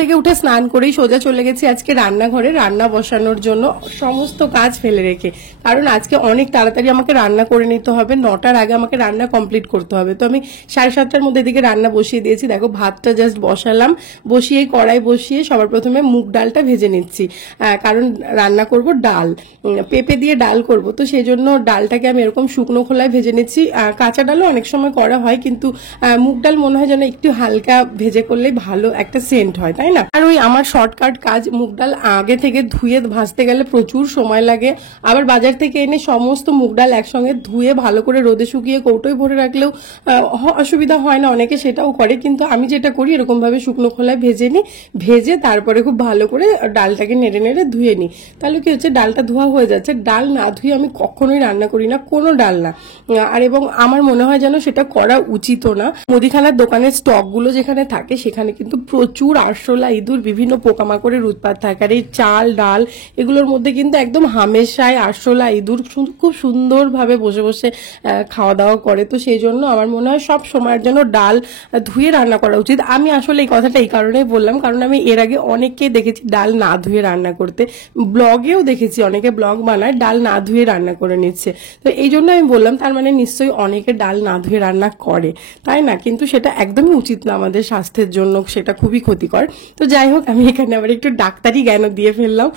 থেকে উঠে স্নান করেই সোজা চলে গেছি আজকে রান্নাঘরে রান্না বসানোর জন্য, সমস্ত কাজ ফেলে রেখে। কারণ আজকে অনেক তাড়াতাড়ি আমাকে রান্না করে নিতে হবে, 9টার আগে আমাকে রান্না কমপ্লিট করতে হবে। তো আমি 7:30টার মধ্যে এদিকে রান্না বসিয়ে দিয়েছি। দেখো ভাতটা জাস্ট বসালাম, বসিয়ে কড়াই বসিয়ে সবার প্রথমে মুগ ডালটা ভেজে নিচ্ছি, কারণ রান্না করব ডাল, পেঁপে দিয়ে ডাল করব। তো সেই জন্য ডালটাকে আমি এরকম শুকনো খোলায় ভেজে নিচ্ছি। কাঁচা ডালও অনেক সময় করা হয়, কিন্তু মুগ ডাল মনে হয় যেন একটু হালকা ভেজে করলেই ভালো একটা সেন্ট হয়, তাই না? আর ওই আমার শর্টকাট কাজ, মুগ ডাল আগে থেকে ধুয়ে ভাজতে গেলে প্রচুর সময় লাগে। আবার বাজার থেকে এনে সমস্ত মুগ ডাল একসঙ্গে ধুয়ে ভালো করে রোদে শুকিয়ে কৌটোয় ভরে রাখলেও অসুবিধা হয় না, অনেকে সেটাও করে। কিন্তু আমি যেটা করি এরকম ভাবে শুকনো খোলায় ভেজে নিই, ভেজে তারপরে খুব ভালো করে ডালটাকে নেড়ে নেড়ে ধুয়ে নিই। তাহলে কি হচ্ছে, ডালটা ধোয়া হয়ে যাচ্ছে। ডাল না ধুয়ে আমি কখনোই রান্না করি না, কোনো ডাল না। আর এবং আমার মনে হয় যেন সেটা করা উচিতও না। মুদিখানার দোকানের স্টকগুলো যেখানে থাকে সেখানে কিন্তু প্রচুর আরশোলা, ইঁদুর, বিভিন্ন পোকামাকড়ের উৎপাত থাকে। আর এই চাল ডাল এগুলোর মধ্যে কিন্তু একদম হামেশাই আরশোলা, ইঁদুর খুব সুন্দরভাবে বসে বসে খাওয়া দাওয়া করে। তো সেই জন্য আমার মনে হয় সব সময়ের জন্য ডাল ধুয়ে রান্না করা উচিত। আমি আসলে এই কথাটা এই কারণেই বললাম, কারণ আমি এর আগে অনেককে দেখেছি ডাল না ধুয়ে রান্না করতে, ব্লগেও দেখেছি অনেকে ব্লগ বানায় ডাল না ধুয়ে রান্না করে নিচ্ছে। তো এই জন্য আমি বললাম, তার মানে নিশ্চয়ই অনেকে ডাল না ধুয়ে রান্না করে, তাই না? কিন্তু সেটা একদমই উচিত না আমাদের স্বাস্থ্যের জন্য, সেটা খুবই ক্ষতিকর। তো যাই হোক, আমি এখানে আবার একটু ডাক্তারি জ্ঞানও দিয়ে ফেললাম।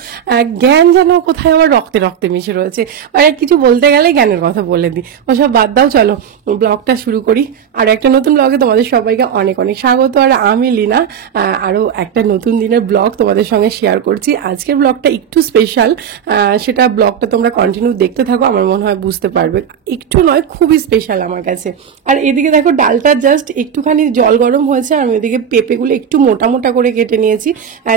জ্ঞান যেন কোথায় আমার রক্তে রক্তে মিশে রয়েছে, মানে কিছু বলতে গেলে জ্ঞানের কথা বলে দিই। ওসব বাদ দাও, চলো ব্লগটা শুরু করি। আর একটা নতুন ব্লগে তোমাদের সবাইকে অনেক অনেক স্বাগত। আর আমি লীনা, আরো একটা নতুন দিনের ব্লগ তোমাদের সঙ্গে শেয়ার করছি। আজকের ব্লগটা একটু স্পেশাল, সেটা ব্লগটা তোমরা কন্টিনিউ দেখতে থাকো, আমার মনে হয় বুঝতে পারবে। একটু নয়, খুবই স্পেশাল আমার কাছে। আর এদিকে দেখো ডালটা জাস্ট একটুখানি জল গরম হয়েছে, আর আমি ওদিকে পেঁপেগুলো একটু মোটা মোটা করে কেটে নিয়েছি।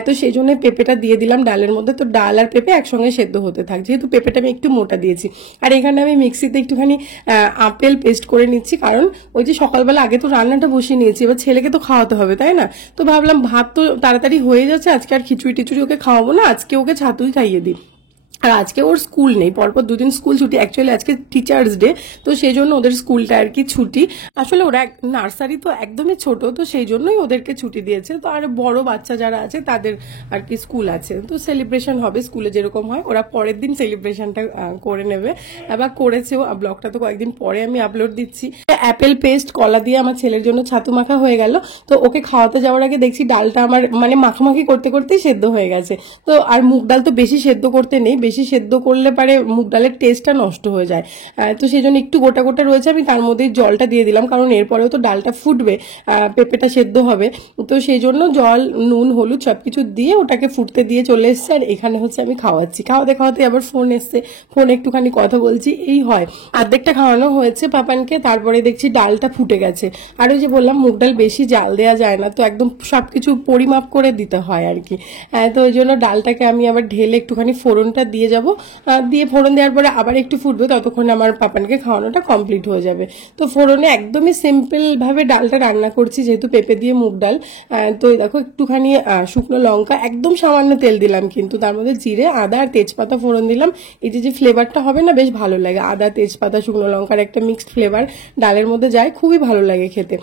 তো সেই জন্য পেঁপেটা দিয়ে দিলাম ডালের মধ্যে। তো ডাল আর পেঁপে একসঙ্গে সেদ্ধ হতে থাক, যেহেতু পেঁপেটা আমি একটু মোটা দিয়েছি। আর এখানে আমি মিক্সিতে একটুখানি আপেল পেস্ট করে নিচ্ছি, কারণ ওই যে সকালবেলা আগে তো রান্নাটা বসিয়ে নিয়েছি, এবার ছেলেকে তো খাওয়াতে হবে, তাই না? তো ভাবলাম ভাত তো তাড়াতাড়ি হয়ে যাচ্ছে, আজকে আর খিচুড়ি টিচুড়ি ওকে খাওয়াবো না, আজকে ওকে ছাতুই খাইয়ে দিই। আর আজকে ওর স্কুল নেই, পরপর দুদিন স্কুল ছুটি। অ্যাকচুয়ালি আজকে টিচার্স ডে, তো সেই জন্য ওদের স্কুলটা আর কি ছুটি। আসলে ওরা নার্সারি তো একদমই ছোট, তো সেই জন্যই ওদেরকে ছুটি দিয়েছে। তো আর বড় বাচ্চা যারা আছে তাদের আর কি স্কুল আছে, তো সেলিব্রেশন হবে স্কুলে যেরকম হয়, ওরা পরের দিন সেলিব্রেশনটা করে নেবে বা করেছেও। ব্লগটা তো কয়েকদিন পরে আমি আপলোড দিচ্ছি। অ্যাপেল পেস্ট কলা দিয়ে আমার ছেলের জন্য ছাতু মাখা হয়ে গেল। তো ওকে খাওয়াতে যাওয়ার আগে দেখছি ডালটা আমার মানে মাখামাখি করতে করতেই সেদ্ধ হয়ে গেছে। তো আর মুগ ডাল তো বেশি সেদ্ধ করতে নেই, বেশি সেদ্ধ করলে পারে মুগ ডালের টেস্টটা নষ্ট হয়ে যায়। তো সেই জন্য একটু গোটা গোটা রয়েছে, আমি তার মধ্যে জলটা দিয়ে দিলাম, কারণ এরপরেও তো ডালটা ফুটবে, পেঁপেটা সেদ্ধ হবে। তো সেই জন্য জল, নুন, হলুদ সবকিছু দিয়ে ওটাকে ফুটতে দিয়ে চলে এসছে। আর এখানে হচ্ছে আমি খাওয়াচ্ছি, খাওয়াতে খাওয়াতে আবার ফোন এসছে, ফোনে একটুখানি কথা বলছি, এই হয়। অর্ধেকটা খাওয়ানো হয়েছে পাপানকে, তারপরে দেখছি ডালটা ফুটে গেছে। আর ওই যে বললাম মুগ ডাল বেশি জাল দেওয়া যায় না, তো একদম সবকিছু পরিমাপ করে দিতে হয় আর কি। তো ওই জন্য ডালটাকে আমি আবার ঢেলে একটুখানি ফোড়নটা দিয়ে যাব, দিয়ে ফোড়ন দেওয়ার পরে আবার একটু ফুটবে, ততক্ষণ আমার পাপানকে খাওয়ানোটা কমপ্লিট হয়ে যাবে। তো ফোড়নে একদমই সিম্পল ভাবে ডালটা রান্না করছি, যেহেতু পেঁপে দিয়ে মুগ ডাল। তো দেখো একটুখানি শুকনো লঙ্কা, একদম সামান্য তেল দিলাম, কিন্তু তার মধ্যে জিরে, আদা আর তেজপাতা ফোড়ন দিলাম। এই যে ফ্লেভারটা হবে না, বেশ ভালো লাগে। আদা, তেজপাতা, শুকনো লঙ্কার একটা মিক্সড ফ্লেভার ডালের মধ্যে যায়, খুবই ভালো লাগে খেতে।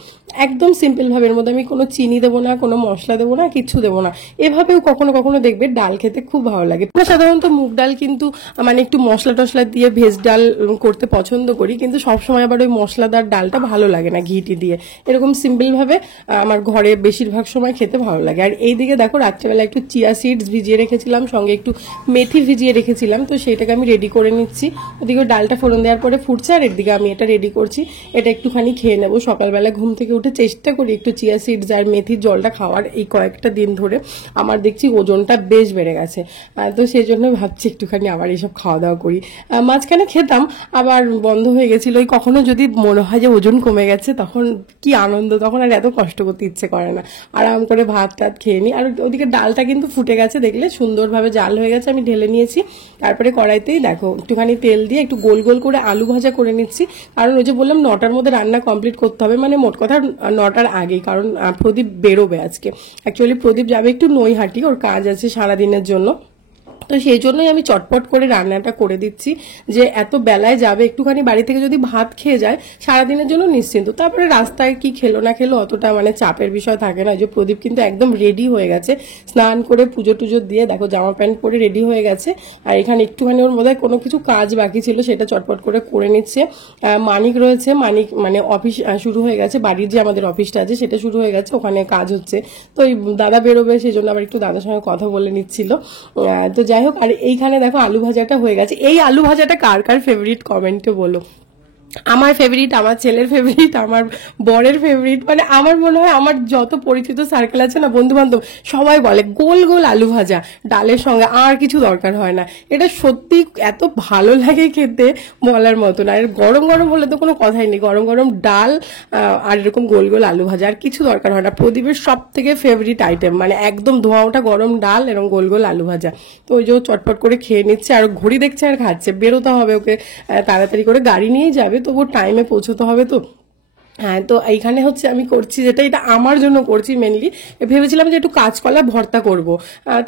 একদম সিম্পল ভাবে, এর মধ্যে আমি কোনো চিনি দেবো না, কোনো মশলা দেবো না, কিচ্ছু দেবো না। এভাবেও কখনো কখনো দেখবে ডাল খেতে খুব ভালো লাগে। সাধারণত মুগ ডাল কিন্তু মানে একটু মশলা টশলা দিয়ে ভেজ ডাল করতে পছন্দ করি, কিন্তু সবসময় আবার ওই মশলাদার ডালটা ভালো লাগে না ঘিটি দিয়ে। এরকম সিম্পল ভাবে আমার ঘরে বেশিরভাগ সময় খেতে ভালো লাগে। আর এইদিকে দেখো রাত্রেবেলা একটু চিয়া সিডস ভিজিয়ে রেখেছিলাম, সঙ্গে একটু মেথি ভিজিয়ে রেখেছিলাম, তো সেইটাকে আমি রেডি করে নিচ্ছি। ওদিকে ডালটা ফোড়ন দেওয়ার পরে ফুটছে, আর এদিকে আমি এটা রেডি করছি। এটা একটুখানি খেয়ে নেবো। সকালবেলা ঘুম থেকে উঠে চেষ্টা করি একটু চিয়া সিডস আর মেথির জলটা খাওয়ার। এই কয়েকটা দিন ধরে আমার দেখছি ওজনটা বেশ বেড়ে গেছে, তো সেই জন্য ভাবছি একটুখানি আবার এইসব খাওয়া দাওয়া করি। মাঝখানে খেতাম, আবার বন্ধ হয়ে গেছিল। ওই কখনো যদি মনে হয় যে ওজন কমে গেছে, তখন কি আনন্দ, তখন আর এত কষ্ট করতে ইচ্ছে করে না, আরাম করে ভাত টাত খেয়ে নিই। আর ওদিকে ডালটা কিন্তু ফুটে গেছে, দেখলে সুন্দরভাবে জাল হয়ে গেছে। আমি ঢেলে নিয়েছি, তারপরে কড়াইতেই দেখো একটুখানি তেল দিয়ে একটু গোল গোল করে আলু ভাজা করে নিচ্ছি। কারণ ওই যে বললাম 9টার মধ্যে রান্না কমপ্লিট করতে হবে, মানে মোট কথা 9টার আগেই, কারণ প্রদীপ বেরোবে আজকে। অ্যাকচুয়ালি প্রদীপ যাবে একটু নৈহাটি, ওর কাজ আছে সারাদিনের জন্য। তো সেই জন্যই আমি চটপট করে রান্নাটা করে দিচ্ছি, যে এত বেলায় যাবে, একটুখানি বাড়ি থেকে যদি ভাত খেয়ে যায় সারাদিনের জন্য নিশ্চিন্ত, তারপরে রাস্তায় কি খেলো না খেলো অতটা মানে চাপের বিষয় থাকে না। যে প্রদীপ কিন্তু একদম রেডি হয়ে গেছে, স্নান করে পুজো টুজো দিয়ে দেখো জামা প্যান্ট পরে রেডি হয়ে গেছে। আর এখানে একটুখানি ওর মধ্যে কোনো কিছু কাজ বাকি ছিল সেটা চটপট করে নিচ্ছে। মানিক রয়েছে, মানিক মানে অফিস শুরু হয়ে গেছে, বাড়ির যে আমাদের অফিসটা আছে সেটা শুরু হয়ে গেছে, ওখানে কাজ হচ্ছে। তো এই দাদা বেরোবে সেই জন্য আবার একটু দাদার সঙ্গে কথা বলে নিচ্ছিল। তো যাই হোক, আর এইখানে দেখো আলু ভাজাটা হয়ে গেছে। এই আলু ভাজাটা কার কার ফেভারিট কমেন্টে বলো। আমার ফেভারিট, আমার ছেলের ফেভারিট, আমার বরের ফেভারিট, মানে আমার মনে হয় আমার যত পরিচিত সার্কেল আছে না, বন্ধু বান্ধব, সবাই বলে গোল গোল আলু ভাজা ডালের সঙ্গে আর কিছু দরকার হয় না। এটা সত্যি এত ভালো লাগে খেতে বলার মতো না। আর গরম গরম হলে তো কোনো কথাই নেই, গরম গরম ডাল আর এরকম গোল গোল আলু ভাজা, আর কিছু দরকার হয় না। প্রদীপের সব থেকে ফেভারিট আইটেম, মানে একদম ধোঁয়া ওঠা গরম ডাল এবং গোল গোল আলু ভাজা। তো ওই যে চটপট করে খেয়ে নিচ্ছে, আর ঘড়ি দেখছে আর খাচ্ছে। বেরোতে হবে ওকে, তাড়াতাড়ি করে গাড়ি নিয়েই যাবে, তবু টাইমে পৌঁছতে হবে। তো হ্যাঁ, তো এইখানে হচ্ছে আমি করছি যেটা, এটা আমার জন্য করছি মেনলি। ভেবেছিলাম যে একটু কাঁচকলা ভর্তা করব,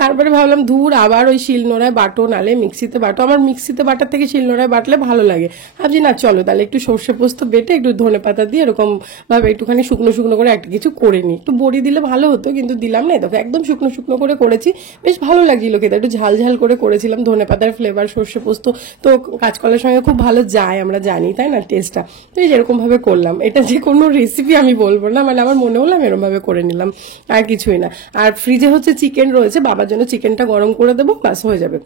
তারপরে ভাবলাম ধুর আবার ওই শিলনোড়ায় বাটো নালে মিক্সিতে বাটো, আমার মিক্সিতে বাটার থেকে শিলনোড়ায় বাটলে ভালো লাগে। ভাবছি না চলো তাহলে একটু সর্ষে পোস্ত বেটে একটু ধনেপাতা দিয়ে এরকম ভাবে একটুখানি শুকনো শুকনো করে একটা কিছু করে নিই। একটু বড়ি দিলে ভালো হতো, কিন্তু দিলাম না। দেখো একদম শুকনো শুকনো করে করেছি, বেশ ভালো লাগছিল খেতে, একটু ঝাল ঝাল করে করেছিলাম। ধনেপাতার ফ্লেভার, সর্ষে পোস্ত তো কাঁচকলার সঙ্গে খুব ভালো যায়, আমরা জানি তাই না টেস্টটা। তো এই যেরকম ভাবে করলাম, এটা যে কোনো রেসিপি আমি বলবো না, মানে আমার মনে হলো আমি এরকম ভাবে করে নিলাম, আর কিছুই না। আর ফ্রিজে হচ্ছে চিকেন রয়েছে, বাবার জন্য চিকেনটা গরম করে দেবো, বাস হয়ে যাবে।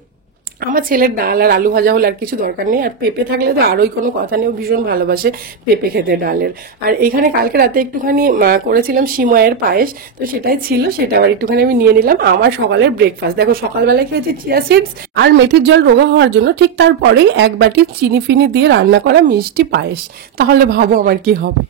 আমার ছেলের ডাল আর আলু ভাজা হলে আর কিছু দরকার নেই। আর পেঁপে থাকলে তো আরোই কোনো কথা নেই, ভীষণ ভালোবাসে পেঁপে খেতে ডালের। আর এখানে কালকে রাতে একটুখানি করেছিলাম সিময়ের পায়েস, তো সেটাই ছিল, সেটা আবার একটুখানি আমি নিয়ে নিলাম আমার সকালের ব্রেকফাস্ট। দেখো সকালবেলায় খেয়েছি চিয়া সিডস আর মেথির জল রোগা হওয়ার জন্য, ঠিক তারপরেই এক বাটি চিনি ফিনি দিয়ে রান্না করা মিষ্টি পায়েস। তাহলে ভাবো আমার কি হবে।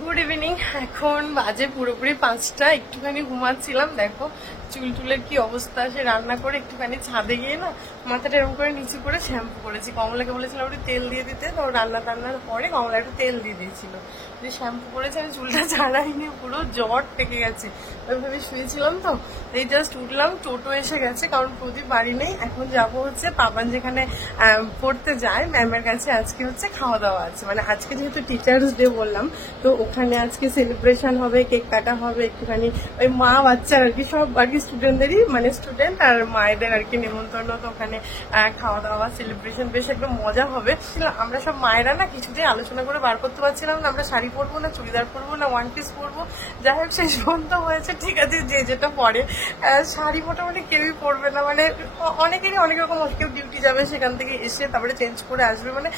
গুড ইভিনিং, এখন বাজে পুরোপুরি 5টা। একটুখানি ঘুমাচ্ছিলাম, দেখো চুল টুলের কি অবস্থা। সে রান্না করে একটুখানি ছাদে গিয়ে না মাথাটা এরকম করে নিচু করে শ্যাম্পু করেছি। কমলাকে বলেছিলাম একটু তেল দিয়ে দিতে, তো রান্না টান্নার পরে কমলা একটু তেল দিয়ে দিয়েছিল, যে শ্যাম্পু করেছে। আমি চুলটা ছাড়াইনি, পুরো জ্বর টেকে গেছে। ওইভাবে শুয়েছিলাম, তো এই জাস্ট উঠলাম, টোটো এসে গেছে, কারণ প্রদীপ বাড়ি নেই। এখন যাব হচ্ছে পাপান যেখানে পড়তে যায় ম্যামের কাছে, আজকে হচ্ছে খাওয়া দাওয়া আছে। মানে আজকে যেহেতু টিচার্স ডে বললাম, তো ওখানে আজকে সেলিব্রেশন হবে, কেক কাটা হবে, একটুখানি ওই মা বাচ্চার আর কি, সব আর কি স্টুডেন্টদেরই, মানে স্টুডেন্ট আর মায়েদের আর কি নেমন্তন্ন। তো ওখানে খাওয়া দাওয়া সেলিব্রেশন, বেশ একটা মজা হবে। আমরা সব মায়েরা না কিছুতেই আলোচনা করে বার করতে পারছিলাম না, আমরা শাড়ি পরবো না চুড়িদার পরবো না ওয়ান পিস পরবো। যাই হোক শেষ পর্যন্ত হয়েছে ঠিক আছে যে যেটা পরে। শাড়ি মোটামুটি কেউই পরবে না, মানে অনেকেরই অনেক রকম, কেউ ডিউটি যাবে, সেখান থেকে এসে তারপরে চেঞ্জ করে আসবে, মানে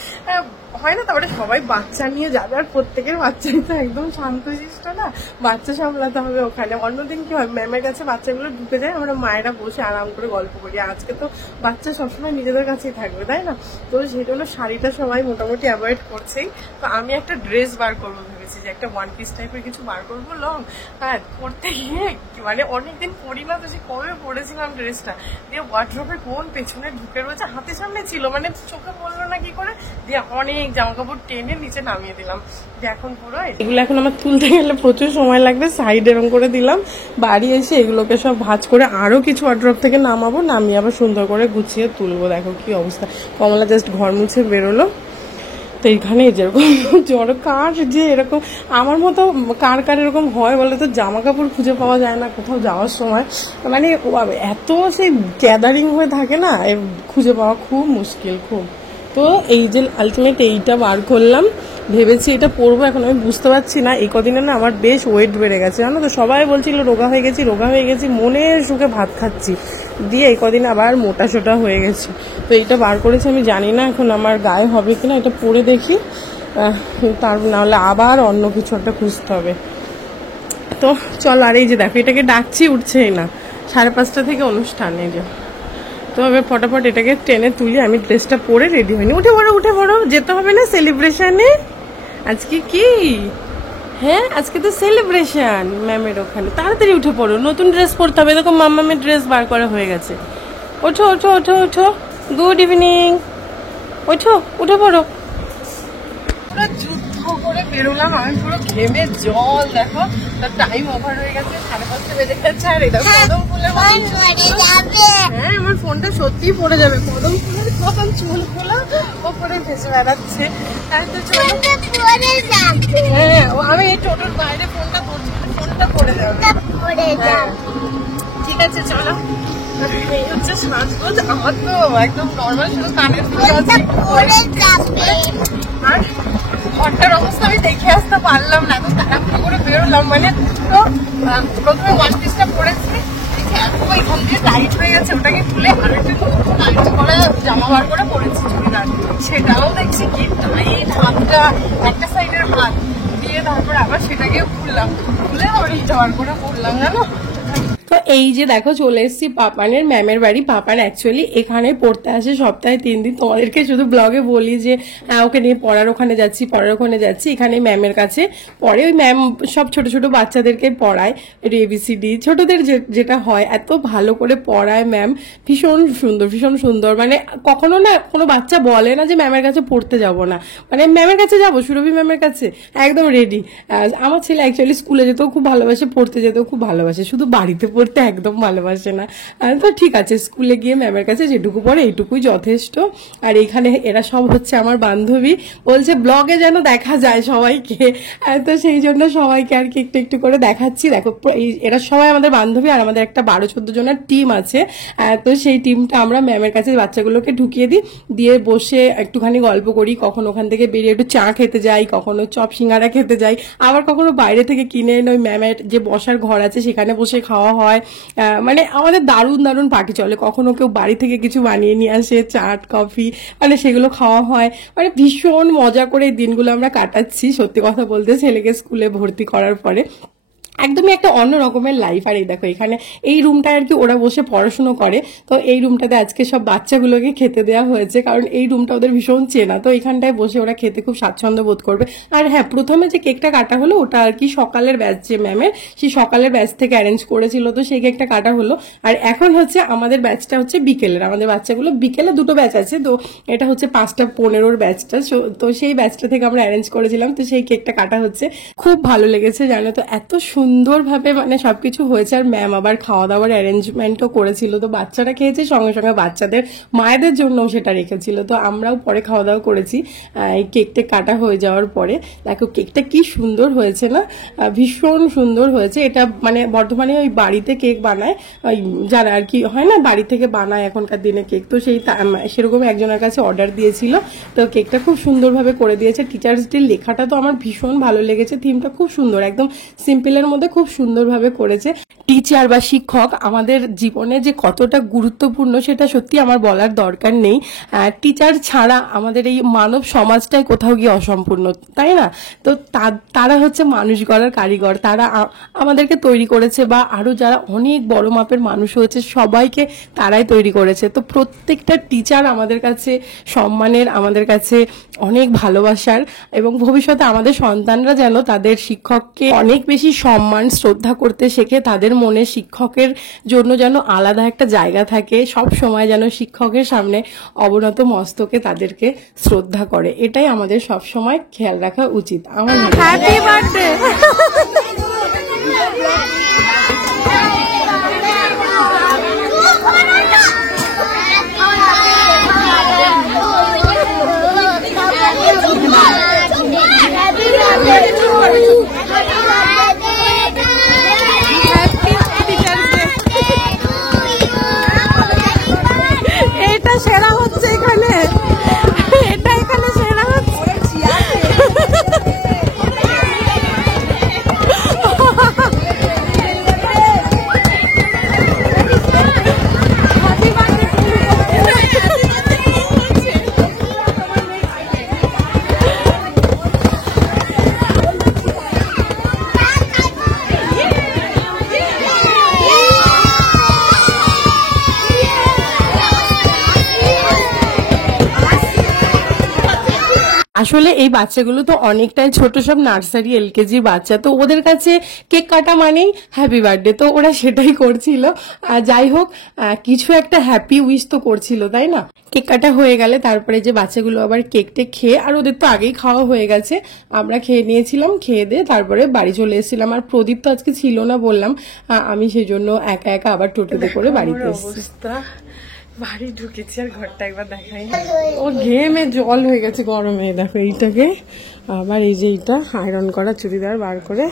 হয় না। তারপরে সবাই বাচ্চা নিয়ে যাবে, আর প্রত্যেকের বাচ্চাই তো একদম শান্তশিষ্ট না, বাচ্চা সামলাতে হবে ওখানে। অন্যদিন কি হয়, ম্যামের কাছে বাচ্চাগুলো ঢুকে যায়, আমরা মায়েরা বসে আরাম করে গল্প করি। আজকে তো বাচ্চা সবসময় নিজেদের কাছেই থাকবে, তাই না? তো সেই জন্য শাড়িটা সবাই মোটামুটি অ্যাভয়েড করছেই। তো আমি একটা ড্রেস বার করবো ভেবেছি, যে একটা ওয়ান পিস টাইপের কিছু বার করবো লং। হ্যাঁ, পরতে গিয়ে মানে অনেকদিন পরি না, তো সে কবে পরেছিলাম ড্রেসটা, দিয়ে ওয়ার্ড্রোবের কোন পেছনে ঢুকে রয়েছে, হাতের সামনে ছিল, মানে চোখে পড়লো না কি করে, দিয়ে অনেক জামা কাপড় টেনে নিচে নামিয়ে দিলাম। এখন পুরো এগুলো এখন আমার তুলতে গেলে প্রচুর সময় লাগবে, সাইড এরকম করে দিলাম। বাড়ি এসে এগুলোকে সব ভাঁজ করে আরো কিছু ওয়ার্ড্রোব থেকে নামাবো, নামিয়ে আবার সুন্দর করে গুছিয়ে তুলবো। দেখো কি অবস্থা। কমলা জাস্ট ঘর মুছে বেরোলো। তো এইখানে যেরকম জ্বর, কার যে এরকম আমার মতো কার কার এরকম হয় বলে তো, জামা কাপড় খুঁজে পাওয়া যায় না কোথাও যাওয়ার সময়, মানে এত সেই গ্যাদারিং হয়ে থাকে না, খুঁজে পাওয়া খুব মুশকিল খুব। তো এই যে আলটিমেট এইটা বার করলাম, ভেবেছি এটা পরবো। এখন আমি বুঝতে পারছি না, এই কদিনে না আমার বেশ ওয়েট বেড়ে গেছে, জানো তো। সবাই বলছিল রোগা হয়ে গেছি রোগা হয়ে গেছি, মনের সুখে ভাত খাচ্ছি, দিয়ে এই কদিন আবার মোটা সোটা হয়ে গেছে। তো এইটা বার করেছি, আমি জানি না এখন আমার গায়ে হবে কিনা, এটা পরে দেখি, তার নাহলে আবার অন্য কিছু একটা খুঁজতে হবে। তো চল, আর এই যে দেখো এটাকে ডাকছি, উঠছেই না। 5:30 থেকে অনুষ্ঠান, এই যে। তো এবার ফটাফট এটাকে টেনে তুলি, আমি ড্রেসটা পরে রেডি হইনি। উঠে পড়ো, যেতে হবে না সেলিব্রেশনে। আজকে কি? হ্যাঁ, আজকে তো সেলিব্রেশন ম্যামের ওখানে। তাড়াতাড়ি উঠে পড়ো, নতুন ড্রেস পরতে হবে। দেখো মাম্মামের ড্রেস বার করা হয়ে গেছে। ওঠো ওঠো ওঠো ওঠো, গুড ইভিনিং। ওঠো, উঠে পড়ো। যুদ্ধ করে বেরোলাম, আমি পুরো ঘেমে জল, দেখো টাইম ওভার হয়ে গেছে, 5:30 বেজে গেছে। আর এটা কদম ফুলের হ্যাঁ আমার ফোনটা সত্যি পড়ে যাবে, কদম ফুলের কদম চুলগুলো ওপরে ভেসে বেড়াচ্ছে। তাই তো চলো, হ্যাঁ আমি এই টোটোর বাইরে ফোনটা ধরছি, ফোনটা পড়ে যাবে। ঠিক আছে চলো, এই হচ্ছে সাজগোজ আমার। তো একদম নর্মাল, শুধু কানের ফুল আছে। আর ঘরটার অবস্থা আমি দেখে আসতে পারলাম না, তো তাড়াহুড়ো করে বেরোলাম। মানে তো প্রথমে ওয়ান পিসটা পরেছি, এখান দিয়ে টাইট হয়ে গেছে, ওটাকে খুলে আর একটা টাইট করা জামা বার করে পরেছি চুড়িদার, সেটাও দেখছি কি টাইট, হাতটা একটা সাইডের হাত দিয়ে তারপর আবার সেটাকে খুললাম, খুলে আবার এইটা বার করে পরলাম জানো। তো এই যে দেখো চলে এসেছি পাপানের ম্যামের বাড়ি। পাপান অ্যাকচুয়ালি এখানে পড়তে আসে সপ্তাহে 3 দিন। তোমাদেরকে শুধু ব্লগে বলি যে ওকে নিয়ে পড়ার ওখানে যাচ্ছি, পড়ার ওখানে যাচ্ছি। এখানে ম্যামের কাছে পড়ে, ওই ম্যাম সব ছোট ছোট বাচ্চাদেরকে পড়ায়, ABCD ছোটদের যেটা হয়, এত ভালো করে পড়ায় ম্যাম, ভীষণ সুন্দর ভীষণ সুন্দর। মানে কখনো না কোনো বাচ্চা বলে না যে ম্যামের কাছে পড়তে যাব না, মানে ম্যামের কাছে যাবো, সুরভি ম্যামের কাছে একদম রেডি। আমার ছেলে অ্যাকচুয়ালি স্কুলে যেতেও খুব ভালোবাসে, পড়তে যেতেও খুব ভালোবাসে, শুধু বাড়িতে পড়তে একদম ভালোবাসে না। তো ঠিক আছে, স্কুলে গিয়ে ম্যামের কাছে যেটুকু পড়ে এইটুকুই যথেষ্ট। আর এখানে এরা সব হচ্ছে আমার বান্ধবী, বলছে ব্লগে যেন দেখা যায় সবাইকে, তো সেই জন্য সবাইকে আর কি একটু একটু করে দেখাচ্ছি। দেখো এরা সবাই আমাদের বান্ধবী, আর আমাদের একটা 12-14 জনের টিম আছে। তো সেই টিমটা আমরা ম্যামের কাছে বাচ্চাগুলোকে ঢুকিয়ে দিই, দিয়ে বসে একটুখানি গল্প করি, কখন ওখান থেকে বেরিয়ে একটু চা খেতে যাই, কখনো চপ সিঙ্গারা খেতে যাই, আবার কখনো বাইরে থেকে কিনে এনে ওই ম্যামের যে বসার ঘর আছে সেখানে বসে খাওয়া হয়। মানে আমাদের দারুণ দারুণ পার্টি চলে, কখনো কেউ বাড়ি থেকে কিছু বানিয়ে নিয়ে আসে, চাট কফি, মানে সেগুলো খাওয়া হয়। মানে ভীষণ মজা করে এই দিনগুলো আমরা কাটাচ্ছি। সত্যি কথা বলতে ছেলেকে স্কুলে ভর্তি করার পরে একদমই একটা অন্য রকমের লাইফ। আর এই দেখো এখানে এই রুমটায় আর কি ওরা বসে পড়াশুনো করে, তো এই রুমটাতে আজকে সব বাচ্চাগুলোকে খেতে দেওয়া হয়েছে, কারণ এই রুমটা ওদের ভীষণ চেনা, তো এখানটায় বসে ওরা খেতে খুব স্বাচ্ছন্দ্য বোধ করবে। আর হ্যাঁ, প্রথমে যে কেকটা কাটা হলো ওটা আর কি সকালের ব্যাচ যে ম্যামের, সেই সকালের ব্যাচ থেকে অ্যারেঞ্জ করেছিল, তো সেই কেকটা কাটা হলো। আর এখন হচ্ছে আমাদের ব্যাচটা হচ্ছে বিকেলের, আমাদের বাচ্চাগুলো বিকেলে দুটো ব্যাচ আছে, তো এটা হচ্ছে 5:15 ব্যাচটা, তো সেই ব্যাচটা থেকে আমরা অ্যারেঞ্জ করেছিলাম, তো সেই কেকটা কাটা হচ্ছে। খুব ভালো লেগেছে জানো তো, এত সুন্দরভাবে মানে সবকিছু হয়েছে। আর ম্যাম আবার খাওয়া দাওয়ার অ্যারেঞ্জমেন্টও করেছিল, তো বাচ্চারা খেয়েছে, সঙ্গে সঙ্গে বাচ্চাদের মায়েদের জন্যও সেটা রেখেছিল, তো আমরাও পরে খাওয়া দাওয়া করেছি এই কেকটা কাটা হয়ে যাওয়ার পরে। দেখো কেকটা কি সুন্দর হয়েছে না, ভীষণ সুন্দর হয়েছে। এটা মানে বর্ধমানে ওই বাড়িতে কেক বানায়, ওই যারা আর কি হয় না বাড়ি থেকে বানায় এখনকার দিনে কেক, তো সেই সেরকম একজনের কাছে অর্ডার দিয়েছিল, তো কেকটা খুব সুন্দরভাবে করে দিয়েছে। টিচার্স ডে লেখাটা তো আমার ভীষণ ভালো লেগেছে, থিমটা খুব সুন্দর, একদম সিম্পলের মধ্যে খুব সুন্দরভাবে করেছে। টিচার বা শিক্ষক আমাদের জীবনে যে কতটা গুরুত্বপূর্ণ সেটা সত্যি আমার বলার দরকার নেই। টিচার ছাড়া আমাদের এই মানব সমাজটাই কোথাও গিয়ে অসম্পূর্ণ, তাই না? তো তারা হচ্ছে মানুষ গড়ার কারিগর, তারা আমাদেরকে তৈরি করেছে, বা আরো যারা অনেক বড় মাপের মানুষ হয়েছে সবাইকে তারাই তৈরি করেছে। তো প্রত্যেকটা টিচার আমাদের কাছে সম্মানের, আমাদের কাছে অনেক ভালোবাসার, এবং ভবিষ্যতে আমাদের সন্তানরা যেন তাদের শিক্ষককে অনেক বেশি সম্মান শ্রদ্ধা করতে শেখে, তাদের মনে শিক্ষকের জন্য যেন আলাদা একটা জায়গা থাকে, সব সময় যেন শিক্ষকের সামনে অবনত মস্তকে তাদেরকে শ্রদ্ধা করে, এটাই আমাদের সব সময় খেয়াল রাখা উচিত। আমার হ্যাপি বার্থডে। এটা সেরা হচ্ছে এখানে, এটা এখানে সেরা হচ্ছে। আসলে এই বাচ্চাগুলো তো অনেকটাই ছোট, সব নার্সারি এলকেজি বাচ্চা, তো ওদের কাছে কেক কাটা মানেই হ্যাপি বার্থডে, তো ওরা সেটাই করছিল। যাই হোক, কিছু একটা হ্যাপি উইশ তো করছিল, তাই না? কেক কাটা হয়ে গেলে তারপরে যে বাচ্চাগুলো আবার কেকটা খেয়ে, আর ওদের তো আগেই খাওয়া হয়ে গেছে, আমরা খেয়ে নিয়েছিলাম, খেয়ে দিয়ে তারপরে বাড়ি চলে এসেছিলাম। আর প্রদীপ তো আজকে ছিল না বললাম, আমি সেই জন্য একা একা আবার টোটোতে করে বাড়িতে এসেছি। বাড়ি ঢুকেছি আর ঘরটা একবার দেখাই, ওর ঘেমে জল হয়ে গেছে গরমে। দেখো এইটাকে আবার, এই যে এইটা আয়রন করা চুড়িদার বার করে,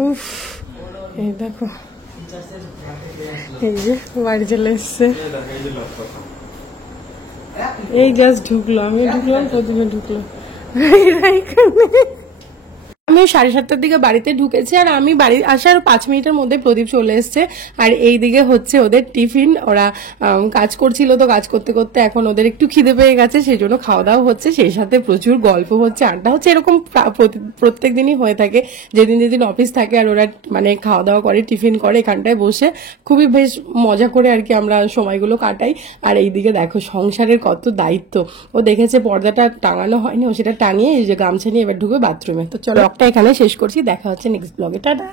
উফ, এই দেখো, এই যে বাড়ি চলে এসছে, এই জাস্ট ঢুকলো, আমি ঢুকলাম, প্রথমে ঢুকলো। আমি 7:30টার দিকে বাড়িতে ঢুকেছি, আর আমি বাড়ি আসার 5 মিনিটের মধ্যে প্রদীপ চলে এসছে। আর এই দিকে হচ্ছে ওদের টিফিন, ওরা কাজ করছিল, তো কাজ করতে করতে এখন ওদের একটু খিদে পেয়ে গেছে, সেই জন্য খাওয়া দাওয়া হচ্ছে, সেই সাথে প্রচুর গল্প হচ্ছে, আড্ডা হচ্ছে। এরকম প্রত্যেক দিনই হয়ে থাকে, যেদিন যেদিন অফিস থাকে আর ওরা মানে খাওয়া দাওয়া করে, টিফিন করে, এখানটায় বসে খুবই বেশ মজা করে আর কি আমরা সময়গুলো কাটাই। আর এইদিকে দেখো সংসারের কত দায়িত্ব, ও দেখেছে পর্দাটা টাঙানো হয়নি, ও সেটা টাঙিয়ে এই যে গামছা নিয়ে এবার ঢুকে বাথরুমে। তো চলো এখানে শেষ করছি, দেখা হচ্ছে নেক্সট ব্লগে, টাটা।